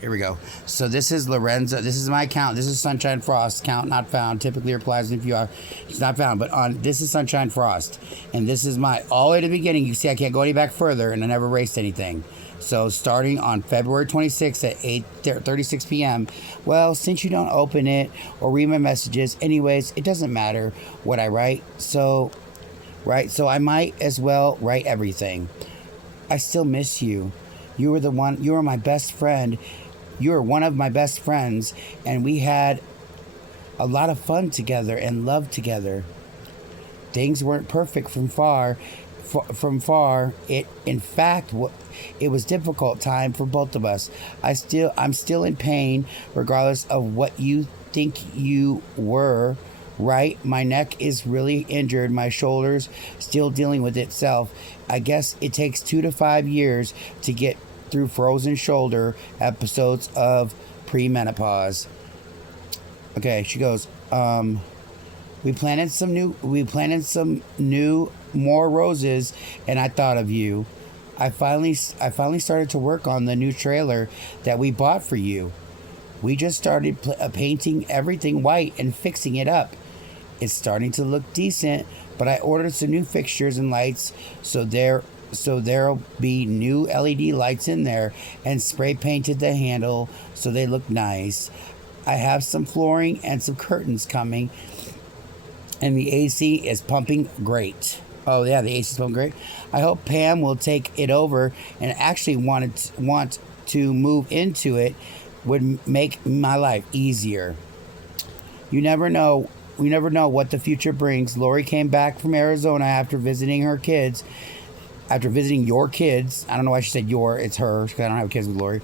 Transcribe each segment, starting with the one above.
Here we go. So this is Lorenzo. This is my account. This is Sunshine Frost. Count not found. Typically replies if you are. It's not found. But on this is Sunshine Frost. And this is my all the way to the beginning. You see I can't go any back further and I never erased anything. So starting on February 26th at 8:36 p.m. Well, since you don't open it or read my messages, anyways, it doesn't matter what I write. So I might as well write everything. I still miss you. You were my best friend. You were one of my best friends, and we had a lot of fun together and love together. Things weren't perfect from far. It was difficult time for both of us. I'm still in pain, regardless of what you think you were. Right, my neck is really injured. My shoulder's still dealing with itself. I guess it takes 2 to 5 years to get through frozen shoulder episodes of premenopause. Okay, she goes, we planted some new more roses, and I thought of you. I finally started to work on the new trailer that we bought for you. We just started painting everything white and fixing it up. It's starting to look decent, but I ordered some new fixtures and lights, so there'll be new LED lights in there, and spray painted the handle so they look nice. I have some flooring and some curtains coming, and the AC is pumping great. Oh yeah, the AC is pumping great. I hope Pam will take it over and actually want to move into it. Would make my life easier. You never know what the future brings. Lori came back from Arizona after visiting your kids. I don't know why she said your. It's her, because I don't have kids with Lori.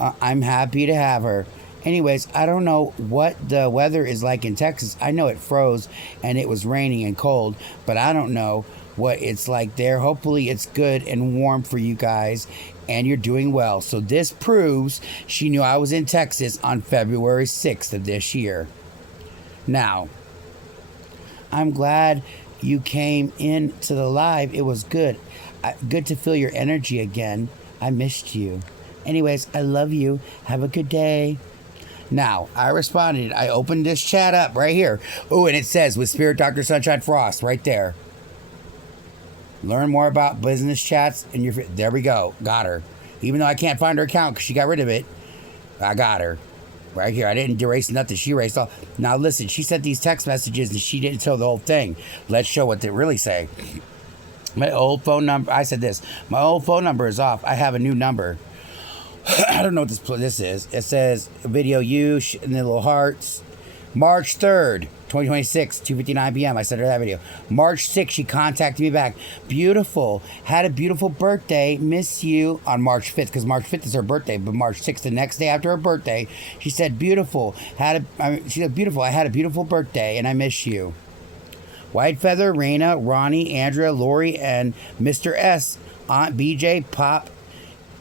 I'm happy to have her. Anyways, I don't know what the weather is like in Texas. I know it froze and it was raining and cold, but I don't know what it's like there. Hopefully it's good and warm for you guys and you're doing well. So this proves she knew I was in Texas on February 6th of this year. Now, I'm glad you came into the live. It was good. Good to feel your energy again. I missed you. Anyways, I love you. Have a good day. Now, I responded. I opened this chat up right here. Oh, and it says with Spirit Dr. Sunshine Frost right there. Learn more about business chats and there we go. Got her. Even though I can't find her account because she got rid of it, I got her. Right here. I didn't erase nothing. She erased all. Now listen, she sent these text messages and she didn't show the whole thing. Let's show what they really say. My old phone number. I said this. My old phone number is off. I have a new number. I don't know what this is. It says video you and the little hearts. March 3rd, 2026, 2:59 p.m. I sent her that video. March 6th, she contacted me back. Beautiful. Had a beautiful birthday. Miss you on March 5th, because March 5th is her birthday, but March 6th, the next day after her birthday, she said, beautiful. She said, beautiful. I had a beautiful birthday, and I miss you. White Feather, Raina, Ronnie, Andrea, Lori, and Mr. S, Aunt BJ, Pop,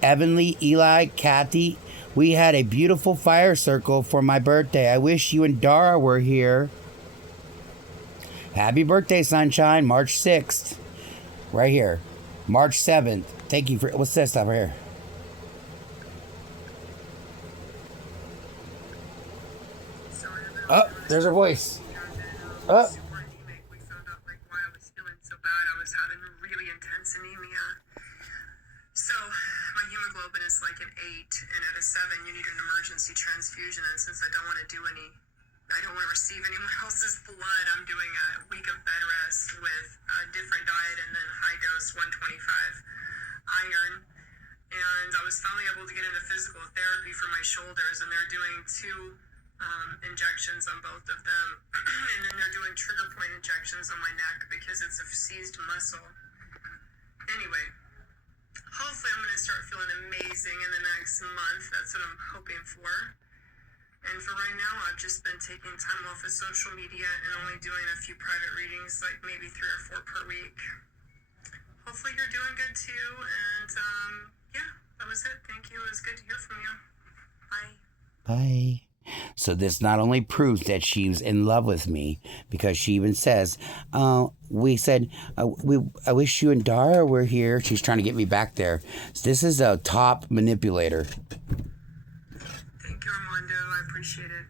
Evanly, Eli, Kathy. We had a beautiful fire circle for my birthday. I wish you and Dara were here. Happy birthday, Sunshine. March 6th. Right here. March 7th. Thank you for... What's this stuff right here? Oh, there's her voice. Oh. Transfusion, and since I don't want to receive anyone else's blood, I'm doing a week of bed rest with a different diet and then high dose 125 iron. And I was finally able to get into physical therapy for my shoulders, and they're doing 2 injections on both of them, and then they're doing trigger point injections on my neck because it's a seized muscle. Anyway, hopefully I'm going to start feeling amazing in the next month. That's what I'm hoping for. And for right now, I've just been taking time off of social media and only doing a few private readings, like maybe 3 or 4 per week. Hopefully you're doing good too. And yeah, that was it. Thank you. It was good to hear from you. Bye. Bye. So this not only proves that she's in love with me, because she even says, we said, I wish you and Dara were here. She's trying to get me back there. So this is a top manipulator. Thank you, Armando. I appreciate it.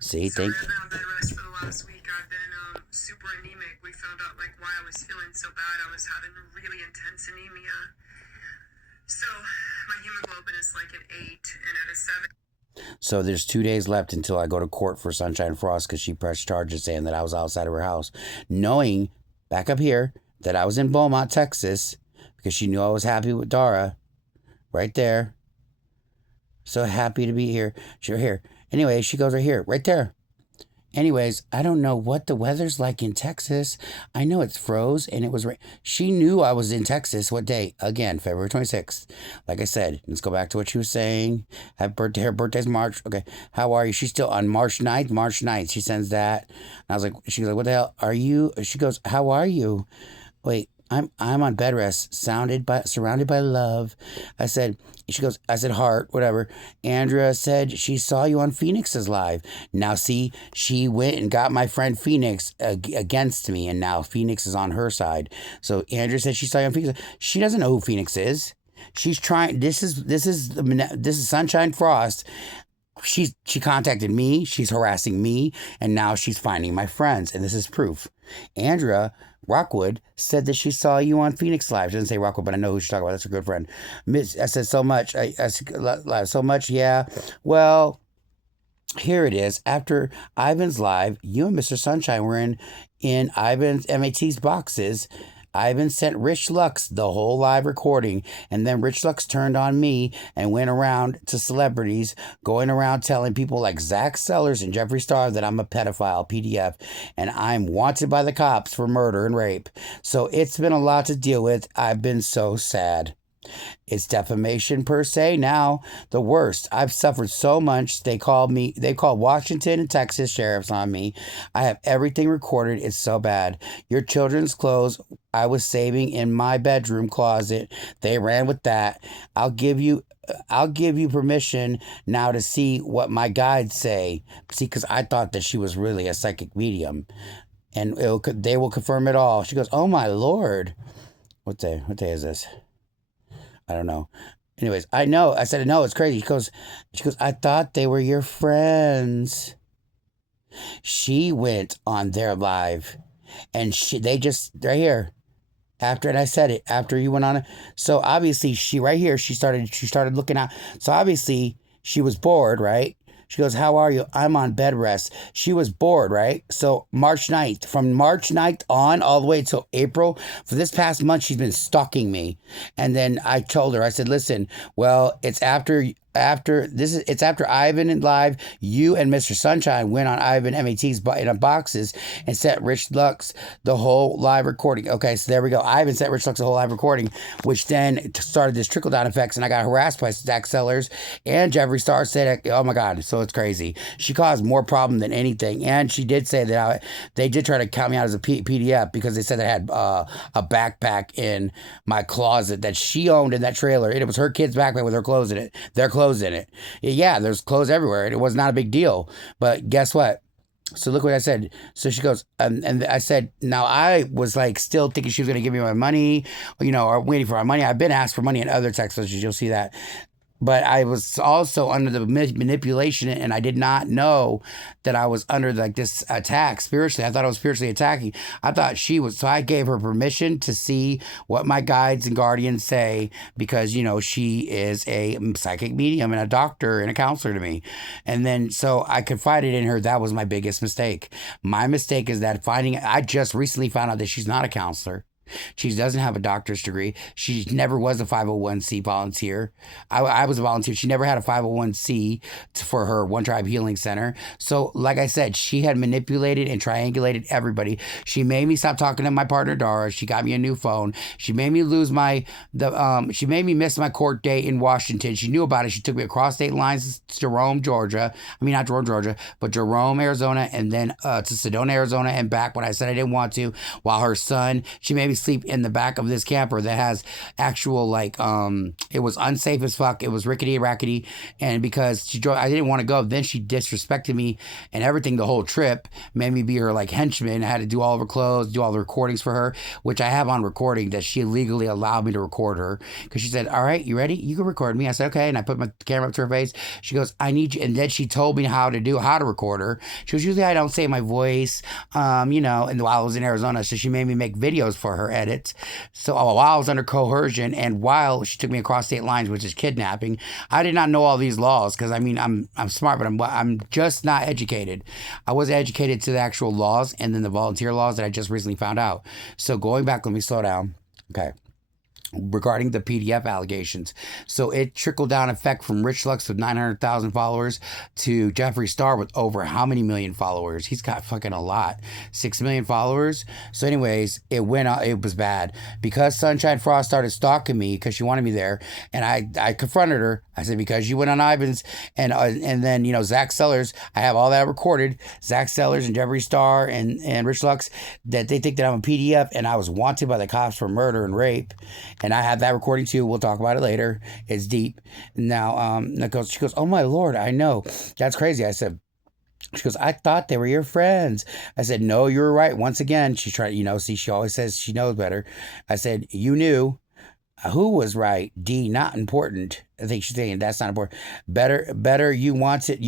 See, Sorry, thank I've been on bed rest for the last week. I've been super anemic. We found out like why I was feeling so bad. I was having really intense anemia. So my hemoglobin is like an 8 and at a 7. So there's 2 days left until I go to court for Sunshine Frost because she pressed charges saying that I was outside of her house, knowing back up here that I was in Beaumont, Texas, because she knew I was happy with Dara, right there. So happy to be here. She's here. Anyway, she goes right here, right there. Anyways, I don't know what the weather's like in Texas. I know it's froze and it was rain. She knew I was in Texas. What day? Again, February 26th. Like I said, let's go back to what she was saying. Happy birthday. Her birthday's March. Okay. How are you? She's still on March 9th. March 9th. She sends that. And I was like, she goes like, what the hell are you? She goes, how are you? Wait, I'm on bed rest, surrounded by love. I said, heart, whatever. Andrea said she saw you on Phoenix's live. Now see, she went and got my friend Phoenix against me, and now Phoenix is on her side. So Andrea said she saw you on Phoenix. She doesn't know who Phoenix is. She's trying. This is Sunshine Frost. She contacted me. She's harassing me, and now she's finding my friends, and this is proof. Andrea Rockwood said that she saw you on Phoenix Live. She didn't say Rockwood, but I know who she's talking about. That's her good friend. I said so much. I said so much. Yeah. Well, here it is. After Ivan's live, you and Mr. Sunshine were in Ivan's MAT's boxes. Ivan sent Rich Lux the whole live recording, and then Rich Lux turned on me and went around to celebrities, going around telling people like Zach Sellers and Jeffree Star that I'm a pedophile, PDF, and I'm wanted by the cops for murder and rape. So it's been a lot to deal with. I've been so sad. It's defamation per se now, the worst. I've suffered so much. They called Washington and Texas sheriffs on me. I have everything recorded. It's so bad. Your children's clothes I was saving in my bedroom closet. They ran with that. I'll give you permission now to see what my guides say. See, because I thought that she was really a psychic medium, and they will confirm it all. She goes, oh my Lord. What day is this? I don't know. Anyways, I know. I said, no, it's crazy. She goes, I thought they were your friends. She went on their live, and they just, right here, after, and I said it, after you went on it. So obviously she started looking out. So obviously she was bored, right? She goes, how are you? I'm on bed rest. She was bored, right? So March 9th, from March 9th on all the way till April, for this past month, she's been stalking me. And then I told her, I said, listen, well, it's after Ivan and live. You and Mr. Sunshine went on Ivan MAT's in boxes and sent Rich Lux the whole live recording. Okay, so there we go. Ivan sent Rich Lux the whole live recording, which then started this trickle down effects, and I got harassed by Zach Sellers and Jeffree Star. Said, oh my God, so it's crazy. She caused more problem than anything, and she did say that they did try to count me out as a PDF because they said they had a backpack in my closet that she owned in that trailer, and it was her kid's backpack with her clothes in it. Their clothes in it. Yeah, there's clothes everywhere. It was not a big deal. But guess what? So look what I said. So she goes, and I said, now I was like still thinking she was going to give me my money, or waiting for my money. I've been asked for money in other text messages. You'll see that. But I was also under the manipulation, and I did not know that I was under like this attack spiritually. I thought I was spiritually attacking. I thought she was. So I gave her permission to see what my guides and guardians say because, she is a psychic medium and a doctor and a counselor to me. And then so I confided in her. That was my biggest mistake. My mistake is that I just recently found out that she's not a counselor. She doesn't have a doctor's degree. She never was a 501c volunteer. I was a volunteer. She never had a 501c for her One Tribe Healing Center. So, like I said, she had manipulated and triangulated everybody. She made me stop talking to my partner Dara. She got me a new phone. She made me she made me miss my court date in Washington. She knew about it. She took me across state lines to Jerome, Georgia. I mean, not Jerome, Georgia, but Jerome, Arizona, and then to Sedona, Arizona, and back when I said I didn't want to. While her son, she made me me sleep in the back of this camper that has actual like it was unsafe as fuck. It was rickety rackety, and because she drove, I didn't want to go. Then she disrespected me and everything the whole trip. Made me be her like henchman. I had to do all of her clothes, do all the recordings for her, which I have on recording that she legally allowed me to record her because she said, "All right, you ready? You can record me." I said, "Okay," and I put my camera up to her face. She goes, "I need you," and then she told me how to record her. She goes, "Usually I don't say my voice, you know." And while I was in Arizona, so she made me make videos for her edits. So while I was under coercion and while she took me across state lines, which is kidnapping, I did not know all these laws because I mean I'm smart, but I'm just not educated. I was educated to the actual laws and then the volunteer laws that I just recently found out. So going back, let me slow down. Okay. Regarding the PDF allegations. So it trickled down effect from Rich Lux with 900,000 followers to Jeffree Star with over how many million followers? He's got fucking a lot. 6 million followers. So anyways, it went out. It was bad because Sunshine Frost started stalking me because she wanted me there. And I confronted her. I said, because you went on Ivan's and then, you know, Zach Sellers, I have all that recorded. Zach Sellers and Jeffree Star and Rich Lux, that they think that I'm a PDF and I was wanted by the cops for murder and rape. And I have that recording too. We'll talk about it later. It's deep. Now, she goes, "Oh my Lord, I know. That's crazy." I said, she goes, "I thought they were your friends." I said, "No, you were right." Once again, she's trying, you know, see, she always says she knows better. I said, "You knew." Who was right? D, not important. I think she's saying that's not important. Better you wanted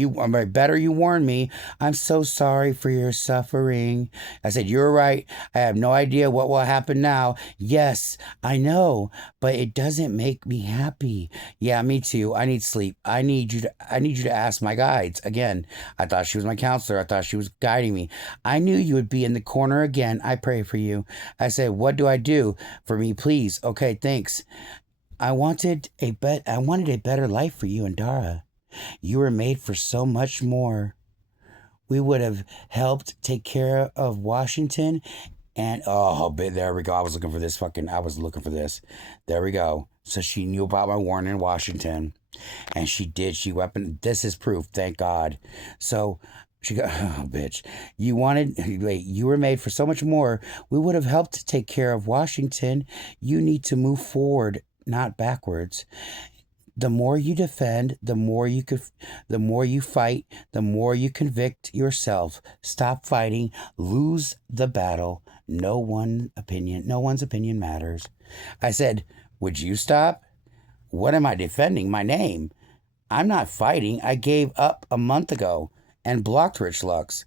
better you warned me. I'm so sorry for your suffering. I said, "You're right. I have no idea what will happen now." Yes, I know, but it doesn't make me happy. Yeah, me too. I need sleep. I need you to ask my guides. Again, I thought she was my counselor. I thought she was guiding me. "I knew you would be in the corner again. I pray for you." I said, "What do I do for me, please?" "Okay, thanks. I wanted a better life for you and Dara. You were made for so much more. We would have helped take care of Washington and there we go. I was looking for this. There we go. So she knew about my warning in Washington, and she did. This is proof. Thank God. So she go, "Oh, bitch. You were made for so much more. We would have helped take care of Washington. You need to move forward, not backwards. The more you defend, the more you fight, the more you convict yourself. Stop fighting, lose the battle. No one's opinion matters." I said, "Would you stop? What am I defending? My name? I'm not fighting. I gave up a month ago and blocked Rich Lux."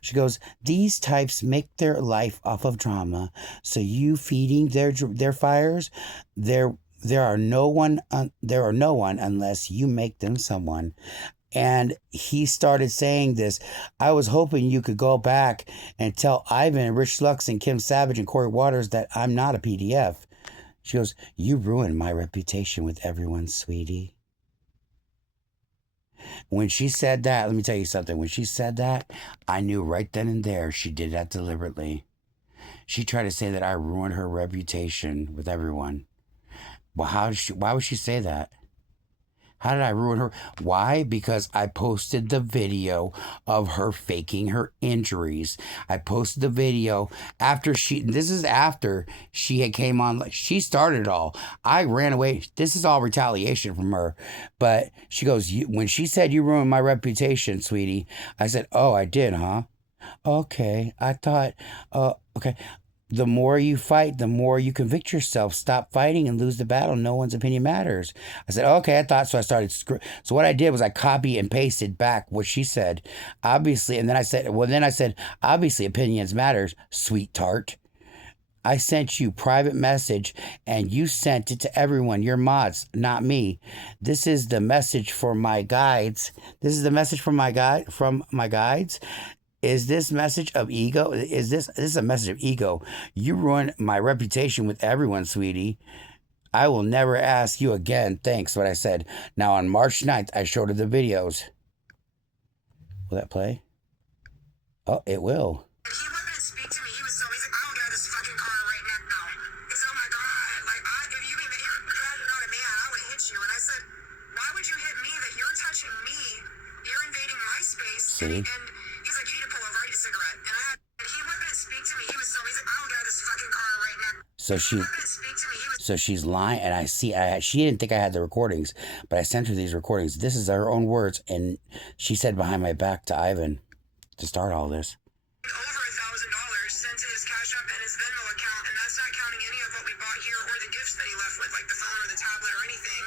She goes, "These types make their life off of drama. So you feeding their fires? There are no one unless you make them someone." And he started saying this. "I was hoping you could go back and tell Ivan and Rich Lux and Kim Savage and Corey Waters that I'm not a PDF." She goes, "You ruined my reputation with everyone, sweetie." When she said that, let me tell you something. When she said that, I knew right then and there she did that deliberately. She tried to say that I ruined her reputation with everyone. Well, why would she say that? How did I ruin her? Why? Because I posted the video of her faking her injuries. I posted the video after this is after she had came on. She started it all. I ran away. This is all retaliation from her. But she goes, when she said you ruined my reputation, sweetie, I said, "Oh, I did, huh? Okay. I thought, okay. The more you fight, the more you convict yourself. Stop fighting and lose the battle. No one's opinion matters." I said, "Okay, I thought so." I started. So what I did was I copy and pasted back what she said, obviously. And then I said, "Obviously, opinions matters, sweet tart. I sent you private message and you sent it to everyone, your mods, not me. This is the message for my guides. From my guides. Is this message of ego? This is a message of ego. You ruined my reputation with everyone, sweetie. I will never ask you again. Thanks," what I said. Now on March 9th, I showed her the videos. Will that play? Oh, it will. He wanted to speak to me. He's like, "I don't get out of this fucking car right now." He said, "Oh my God, like, if you mean that you're not a man, I would hit you." And I said, "Why would you hit me? That you're touching me? You're invading my space." See? And he's like, "You need to pull over. I need a cigarette." And he wanted to speak to me. He's like, "I don't get out of this fucking car right now." So she, He couldn't speak to me. He was so she's lying, and she didn't think I had the recordings, but I sent her these recordings. This is her own words, and she said behind my back to Ivan to start all this. over $1,000 sent to his Cash App and his Venmo account, and that's not counting any of what we bought here or the gifts that he left with, like the phone or the tablet or anything.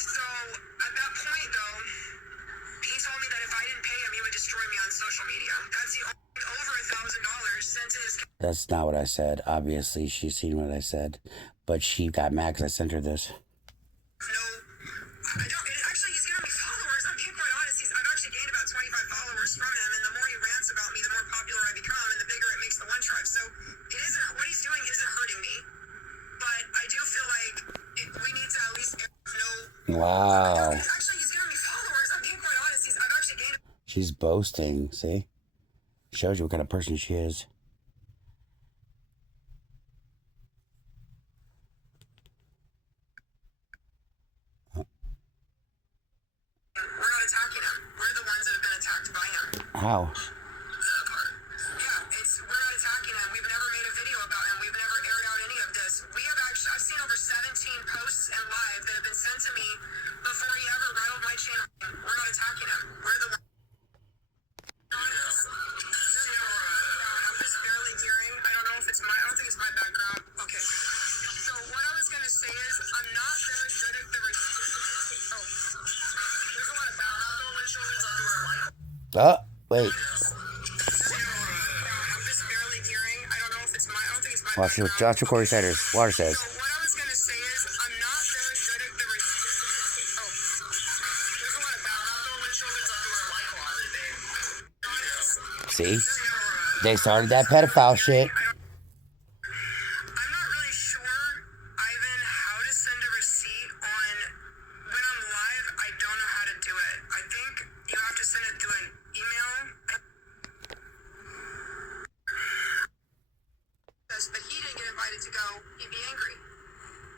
So at that point, though, he told me that if I didn't pay him, he would destroy me on social media. That's the only over $1,000 sent to his. That's not what I said. Obviously, she's seen what I said, but she got mad because I sent her this. No, I don't. Actually, he's giving me followers. I'm being quite honest. I've actually gained about 25 followers from him, and the more he rants about me, the more popular I become, and the bigger it makes the One Tribe. So it isn't what he's doing isn't hurting me, but I do feel like we need to at least know. Wow. Actually, he's giving me followers. I'm being quite honest. I've actually gained. She's boasting. See? Shows you what kind of person she is. We're not attacking him. We're the ones that have been attacked by him. How? That part. Yeah, we're not attacking him. We've never made a video about him. We've never aired out any of this. I've seen over 17 posts and live that have been sent to me before he ever rattled my channel. We're not attacking him. We're the ones. I'm just barely hearing. I don't know if it's I don't think it's my background. Okay. So what I was gonna say is I'm not very good at the there's a lot of background though when children's underwear. Oh, wait. I'm just barely hearing. I don't know if it's I don't think it's my Watch background. what Corey says. Water says. So what I was gonna say is I'm not very good at the there's a lot of background though when children's underwear like closet See? thing. They started that pedophile shit. I'm not really sure, Ivan, how to send a receipt on when I'm live. I don't know how to do it. I think you have to send it through an email. But he didn't get invited to go. He'd be angry.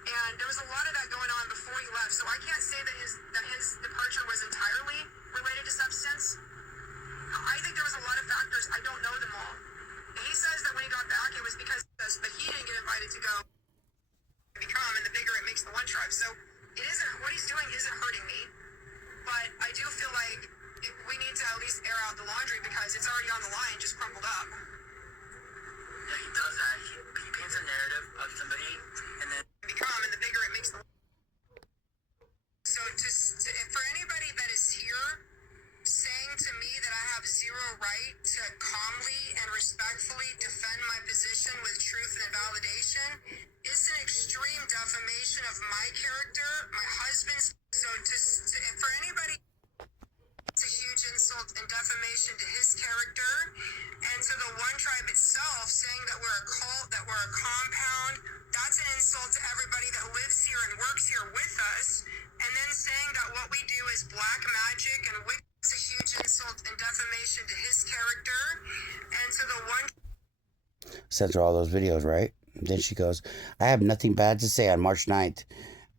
And there was a lot of that going on before he left. So I can't say that his departure was entirely related to substance. I think there was a lot of factors. I don't know them all. He says that when he got back, it was because but he didn't get invited to go become, and the bigger it makes the One Tribe. So it isn't what he's doing isn't hurting me, but I do feel like we need to at least air out the laundry because it's already on the line, just crumpled up. Yeah, he does that. He paints a narrative of somebody, and then become, and the bigger it makes the. So for anybody that is here saying to me that I have zero right to calmly and respectfully defend my position with truth and validation is an extreme defamation of my character, my husband's. So for anybody, it's a huge insult and defamation to his character and to the One Tribe itself, saying that we're a cult, that we're a compound. That's an insult to everybody that lives here and works here with us. And then saying that what we do is black magic and wicked. It's a huge insult and defamation to his character and to the One. Sent her all those videos, right? Then she goes, I have nothing bad to say on March 9th.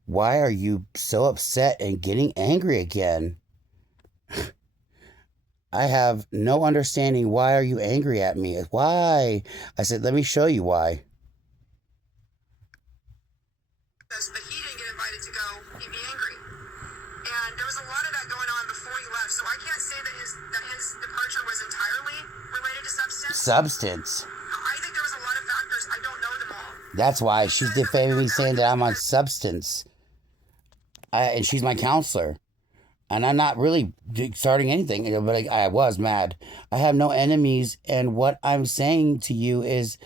Why are you so upset and getting angry again? I have no understanding. Why are you angry at me? Why? I said, let me show you why. But he didn't get invited to go. He'd be angry. And there was a lot of that going on before he left. So I can't say that his departure was entirely related to substance. Substance. I think there was a lot of factors. I don't know them all. That's why she's defaming me, saying that I'm on substance. And she's my counselor. And I'm not really starting anything, but I was mad. I have no enemies, and what I'm saying to you is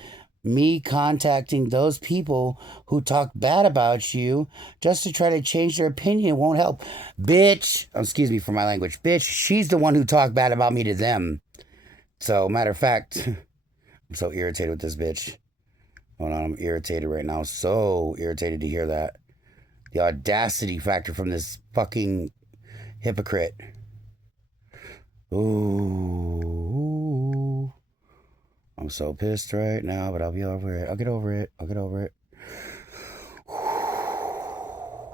me contacting those people who talk bad about you just to try to change their opinion won't help. Bitch, excuse me for my language, bitch, she's the one who talked bad about me to them. So, matter of fact, I'm so irritated with this bitch. Hold on, I'm irritated right now. So irritated to hear that. The audacity factor from this fucking hypocrite. Ooh. I'm so pissed right now, but I'll be over it. I'll get over it.